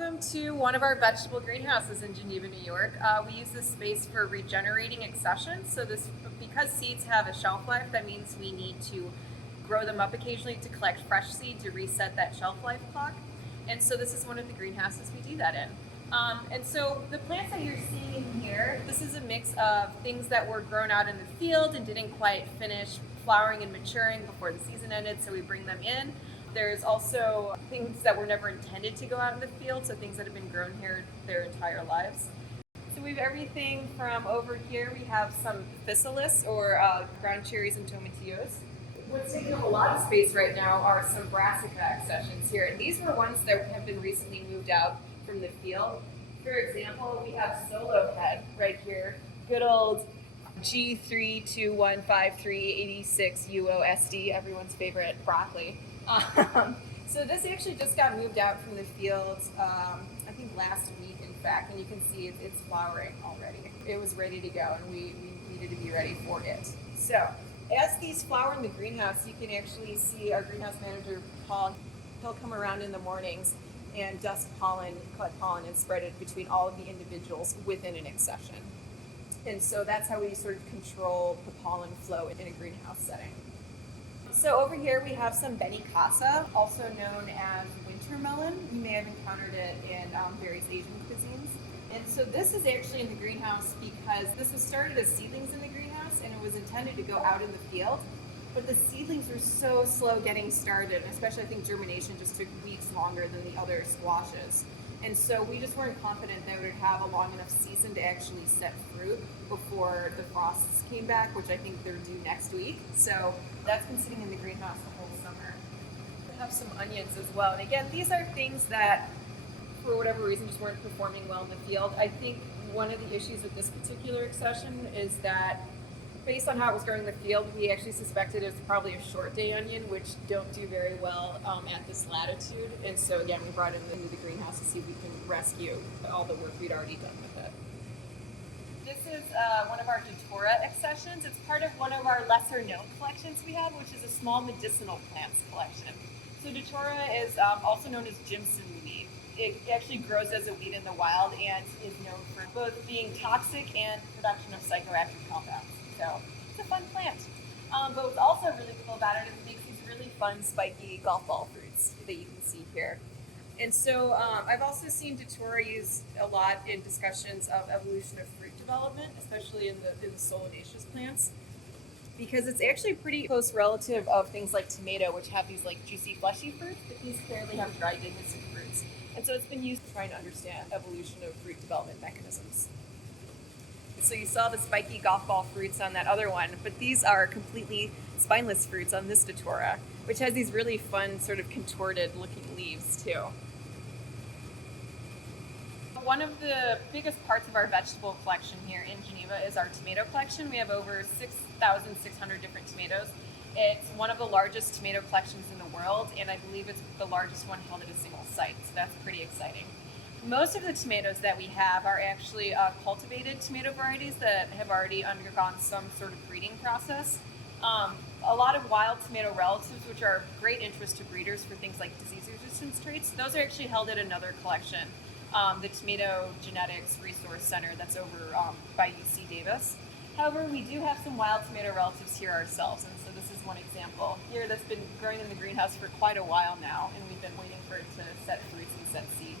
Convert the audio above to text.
Welcome to one of our vegetable greenhouses in Geneva, New York. We use this space for regenerating accessions. So because seeds have a shelf life, that means we need to grow them up occasionally to collect fresh seed to reset that shelf life clock. And so this is one of the greenhouses we do that in. And so the plants that you're seeing in here, this is a mix of things that were grown out in the field and didn't quite finish flowering and maturing before the season ended, so we bring them in. There's also things that were never intended to go out in the field, so things that have been grown here their entire lives. So we have everything from over here, we have some physalis or ground cherries and tomatillos. What's taking up a lot of space right now are some brassica accessions here, and these were ones that have been recently moved out from the field. For example, we have solo head right here, good old G3215386 UOSD, everyone's favorite broccoli. So this actually just got moved out from the fields, I think last week, in fact, and you can see it's flowering already. It was ready to go, and we needed to be ready for it. So as these flower in the greenhouse, you can actually see our greenhouse manager, Paul. He'll come around in the mornings and dust pollen, collect pollen, and spread it between all of the individuals within an accession. And so that's how we sort of control the pollen flow in a greenhouse setting. So over here we have some Benicasa, also known as winter melon. You may have encountered it in various Asian cuisines. And so this is actually in the greenhouse because this was started as seedlings in the greenhouse and it was intended to go out in the field. But the seedlings were so slow getting started, especially I think germination just took weeks longer than the other squashes. And so we just weren't confident that it would have a long enough season to actually set fruit before the frosts came back, which I think they're due next week. So that's been sitting in the greenhouse the whole summer. We have some onions as well. And again, these are things that, for whatever reason, just weren't performing well in the field. I think one of the issues with this particular accession is that based on how it was growing in the field, we actually suspected it was probably a short day onion, which don't do very well at this latitude. And so again, we brought it into the greenhouse to see if we can rescue all the work we'd already done with it. This is one of our Datura accessions. It's part of one of our lesser known collections we have, which is a small medicinal plants collection. So Datura is also known as Jimson weed. It actually grows as a weed in the wild and is known for both being toxic and production of psychoactive compounds. So it's a fun plant. But what's also really cool about it is it makes these really fun spiky golf ball fruits that you can see here. And so I've also seen Datura used a lot in discussions of evolution of fruit development, especially in the solanaceous plants, because it's actually a pretty close relative of things like tomato, which have these like juicy, fleshy fruits, but these clearly have dry, dehiscent fruits. And so it's been used to try and understand evolution of fruit development mechanisms. So you saw the spiky golf ball fruits on that other one, but these are completely spineless fruits on this Datura, which has these really fun sort of contorted looking leaves too. One of the biggest parts of our vegetable collection here in Geneva is our tomato collection. We have over 6,600 different tomatoes. It's one of the largest tomato collections in the world, and I believe it's the largest one held at a single site, so that's pretty exciting. Most of the tomatoes that we have are actually cultivated tomato varieties that have already undergone some sort of breeding process. A lot of wild tomato relatives, which are of great interest to breeders for things like disease resistance traits, those are actually held at another collection, the Tomato Genetics Resource Center that's over by UC Davis. However, we do have some wild tomato relatives here ourselves, and so this is one example here that's been growing in the greenhouse for quite a while now, and we've been waiting for it to set fruits and set seed.